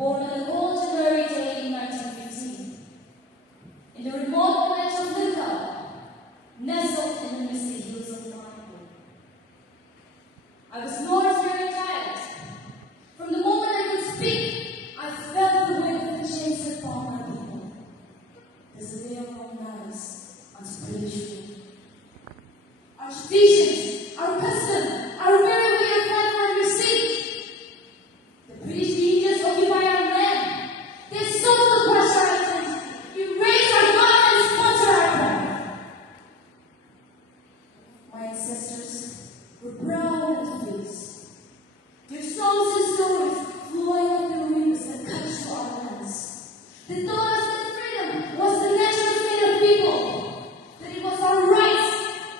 born on a cold January day in 1915, in the remote village of Lukka, nestled in the misty hills of Manipur. I was Nora's very child. From the moment I could speak, I felt the weight of the chains upon my people. The severe wrong manners and spiritual. Our traditions, our custom, our very way of life are received. The British Indians occupy our land. They stole the crush our identity, erase our God and sponsor our pride. My ancestors were proud and fierce. Their songs and stories flowing like the rivers that cut through our lands. They taught us that freedom was the natural state of people, that it was our right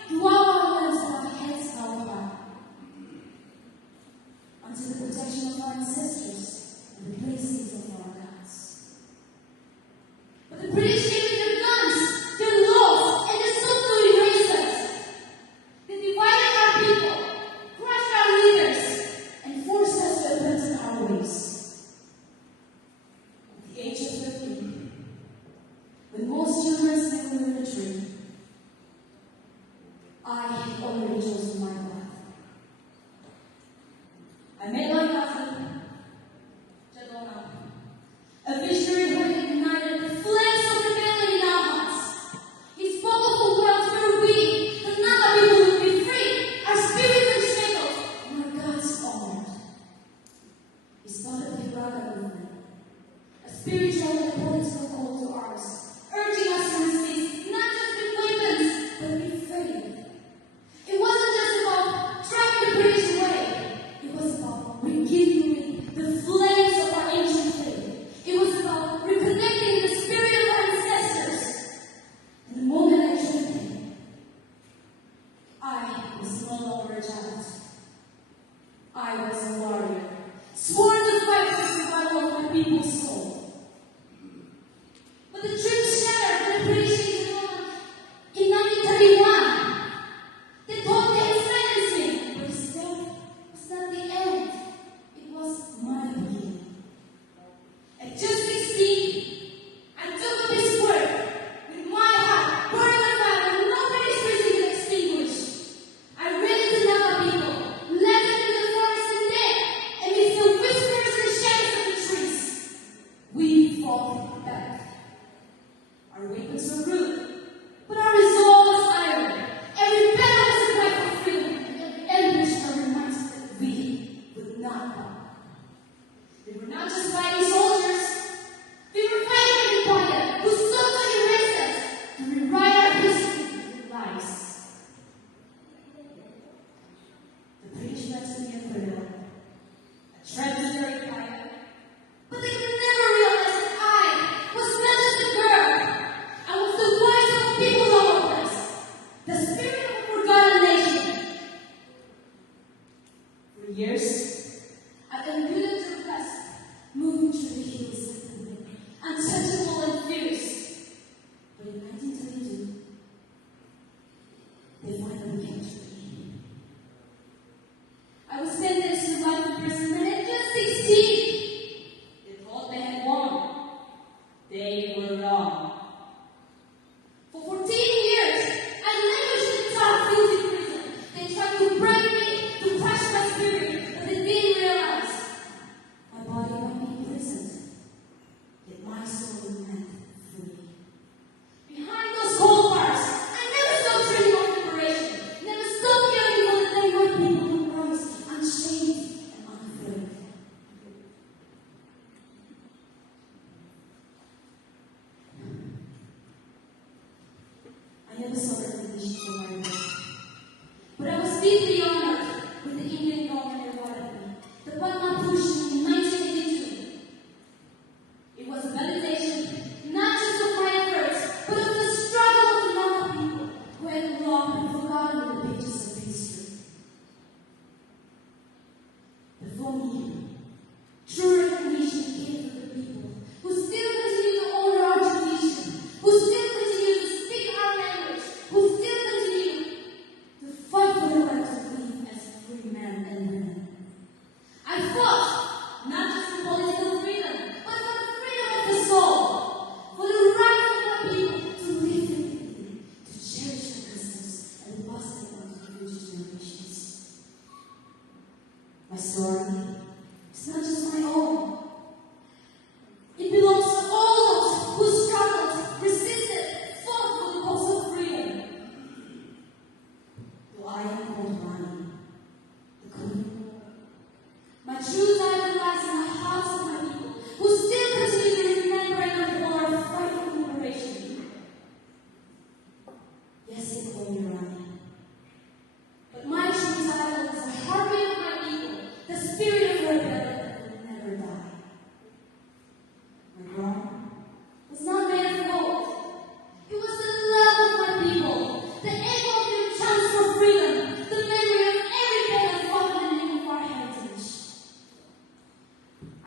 to walk our lands with our heads held high. Unto the protection of our ancestors and the blessings of our gods. But the British came with their guns, their laws, and they sought to erase us. They divided our people, crushed our leaders, and forced us to abandon our ways. At the age of 13, when most children still live in a tree, I had already chosen my path. I met my cousin, Jadona, a visionary who had ignited the flames of rebellion in our hearts. He spoke of a world where we, the Naka people, would be free, our spirits unshackled, and our gods honored. He started the Hiraga movement, a spiritual and political call to arms, urging us to resist, not just with weapons, but with faith. It wasn't just about driving the British away. It was about rekindling the flames of our ancient faith. It was about reconnecting the spirit of our ancestors. And the moment I joined him, I was no longer a child. I was a warrior, sworn to fight for the survival of my people's soul. But the dream shattered when the British came to London in 1931. They thought they had silenced me, but his death was not the end. It was my beginning. At just 16, I took up this work with my heart burning on fire that no British prison could extinguish. I ran into Naka people, led them into the forest and dead, amidst the whispers and shadows of the trees.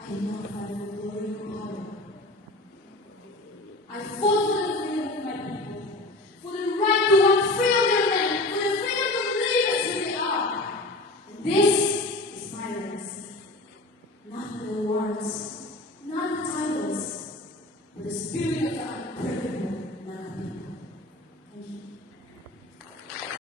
I cannot find the glory and power. I fought